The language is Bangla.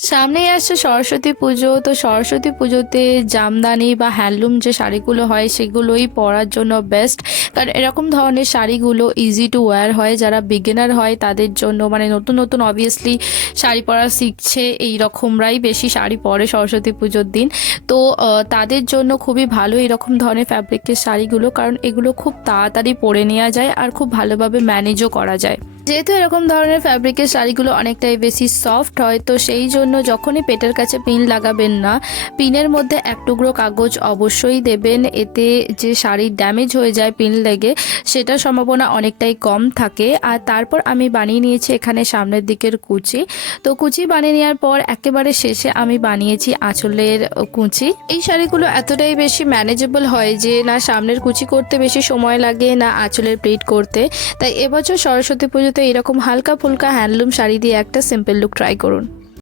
সামনেই আসছে সরস্বতী পুজো। তো সরস্বতী পুজোতে জামদানি বা হ্যান্ডলুম যে শাড়িগুলো হয় সেগুলোই পরার জন্য বেস্ট। কারণ এরকম ধরনের শাড়িগুলো ইজি টু ওয়্যার হয়। যারা বিগিনার হয় তাদের জন্য, মানে নতুন নতুন অবভিয়াসলি শাড়ি পরা শিখছে এই রকমরাই বেশি শাড়ি পরে সরস্বতী পুজোর দিন। তো তাদের জন্য খুবই ভালো এরকম ধরনের ফ্যাব্রিকের শাড়িগুলো, কারণ এগুলো খুব তাড়াতাড়ি পরে নেওয়া যায় আর খুব ভালোভাবে ম্যানেজও করা যায়। যেহেতু এরকম ধরনের ফ্যাব্রিকের শাড়িগুলো অনেকটাই বেশি সফট হয়, তো সেই জন্য যখনই পেটের কাছে পিন লাগাবেন না, পিনের মধ্যে এক টুকরো কাগজ অবশ্যই দেবেন। এতে যে শাড়ির ড্যামেজ হয়ে যায় পিন লেগে, সেটার সম্ভাবনা অনেকটাই কম থাকে। আর তারপর আমি বানিয়ে নিয়েছি এখানে সামনের দিকের কুচি। তো কুচি বানিয়ে নেওয়ার পর একেবারে শেষে আমি বানিয়েছি আঁচলের কুচি। এই শাড়িগুলো এতটাই বেশি ম্যানেজেবল হয় যে না সামনের কুচি করতে বেশি সময় লাগে, না আঁচলের প্লিট করতে। তাই এবছর সরস্বতী পুজোতে এরকম হালকা ফুলকা হ্যান্ডলুম শাড়ি দিয়ে একটা সিম্পল লুক ট্রাই করুন।